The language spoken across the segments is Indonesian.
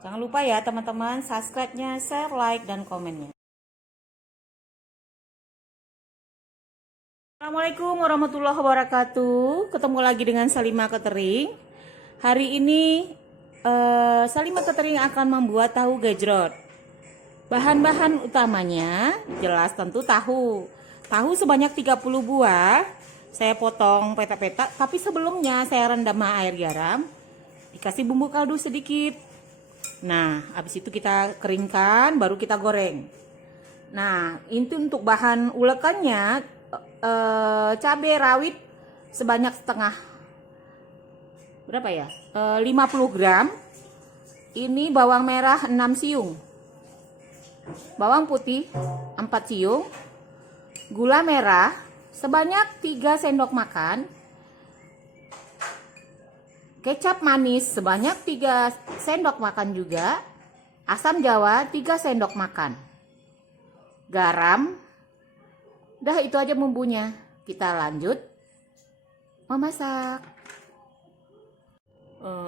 Jangan lupa ya teman-teman, subscribe-nya, share, like, dan komennya. Assalamualaikum warahmatullahi wabarakatuh. Ketemu lagi dengan Salimah Catering. Hari ini Salimah Catering akan membuat tahu gejrot. Bahan-bahan utamanya jelas tentu tahu. Tahu sebanyak 30 buah. Saya potong petak-petak, tapi sebelumnya saya rendam air garam. Dikasih bumbu kaldu sedikit. Nah, habis itu kita keringkan, baru kita goreng. Nah, itu untuk bahan ulekannya, cabai rawit sebanyak setengah, berapa ya? 50 gram. Ini bawang merah 6 siung, bawang putih 4 siung, gula merah sebanyak 3 sendok makan, kecap manis sebanyak 3 sendok makan juga, asam jawa 3 sendok makan, garam. Dah itu aja bumbunya. Kita lanjut memasak.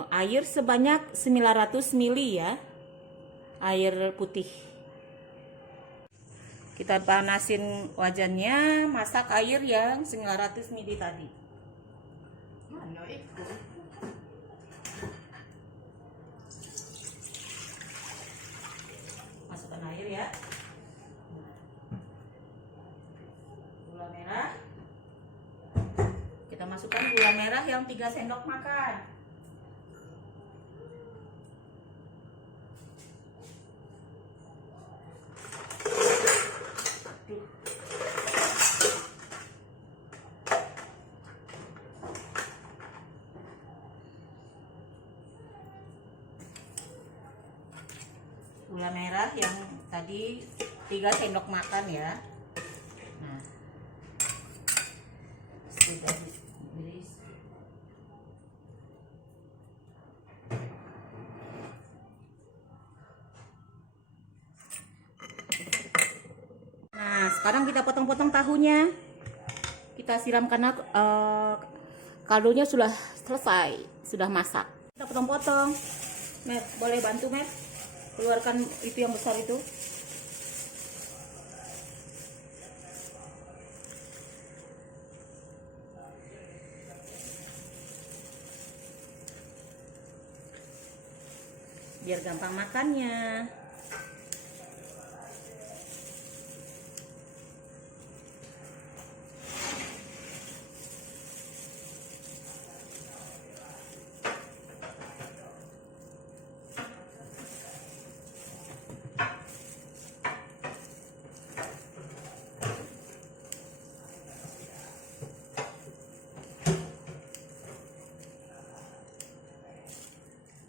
Air sebanyak 900 ml ya, air putih. Kita panasin wajannya, masak air yang 900 ml tadi. Mana itu? Masukkan air ya. Gula merah. Kita masukkan gula merah yang 3 sendok makan. Gula merah yang tadi 3 sendok makan ya. Nah, sudah diiris. Nah, sekarang kita potong-potong tahunya. Kita siram karena kaldunya sudah selesai, sudah masak. Kita potong-potong. Met, boleh bantu, Met? Keluarkan itu yang besar itu. Biar gampang makannya.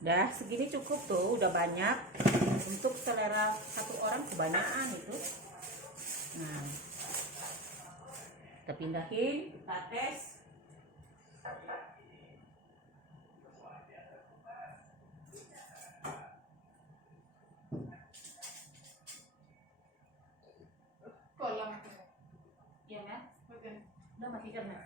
Dah segini cukup tuh, udah banyak. Untuk selera satu orang kebanyakan itu. Nah, kita pindahin, kita tes. Iya, Mel? Udah matikan, Mel.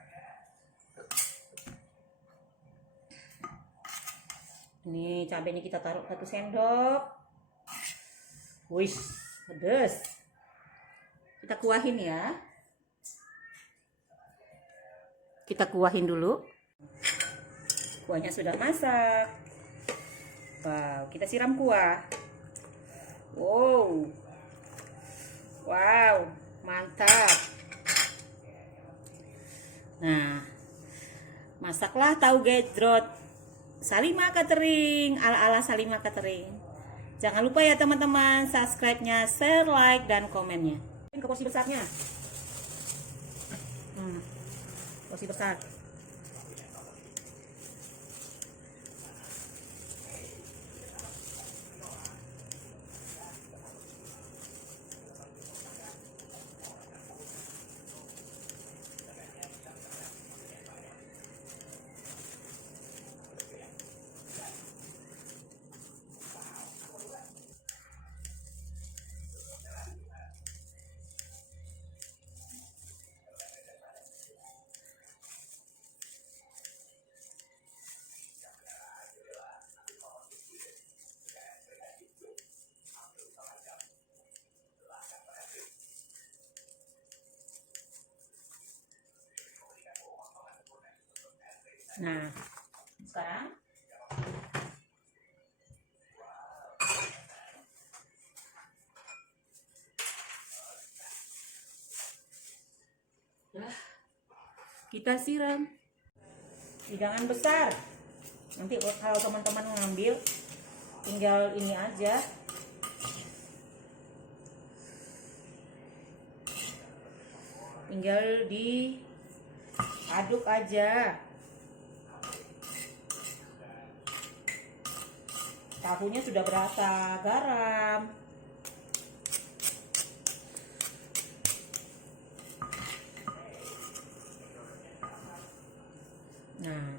Ini cabenya kita taruh 1 sendok. Wih, pedes. Kita kuahin ya. Kita kuahin dulu. Kuahnya sudah masak. Wow, kita siram kuah. Wow. Wow, mantap. Nah, masaklah tahu gejrot Salimah Catering, ala-ala Salimah Catering. Jangan lupa ya teman-teman, subscribe-nya, share, like, dan komennya. Ke porsi besarnya. Porsi besar. Nah, sekarang kita siram hidangan besar. Nanti kalau teman-teman ngambil, tinggal ini aja. Tinggal diaduk aja. Tahunya sudah berasa garam. Nah,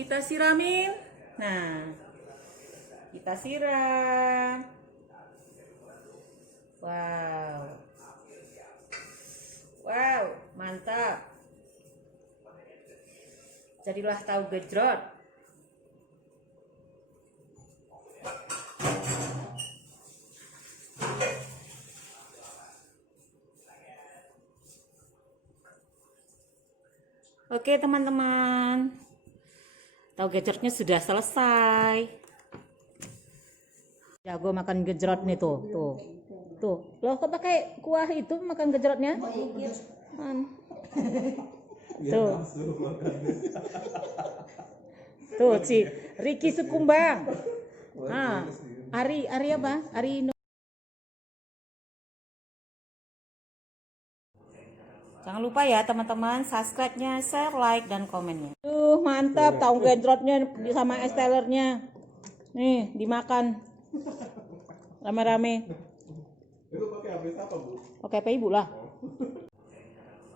kita siramin. Nah, kita siram. Wow, wow, mantap. Jadilah tahu gejrot. Oke teman-teman, tahu gejrotnya sudah selesai. Jago makan gejrot nih tuh. Loh kok pakai kuah itu makan gejrotnya? Tuh. Tuh si Riki Sukumbang. Ah, Ari apa? Jangan lupa ya teman-teman, subscribe-nya, share, like, dan komennya. Mantap tahu gejrotnya sama es tellernya. Nih, dimakan rame-rame. Itu pakai habis apa, Bu? Pakai apa Ibu lah.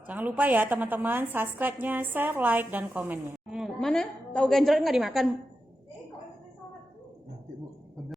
Jangan lupa ya teman-teman, subscribe-nya, share, like, dan komennya. Mana tahu gejrot nggak dimakan?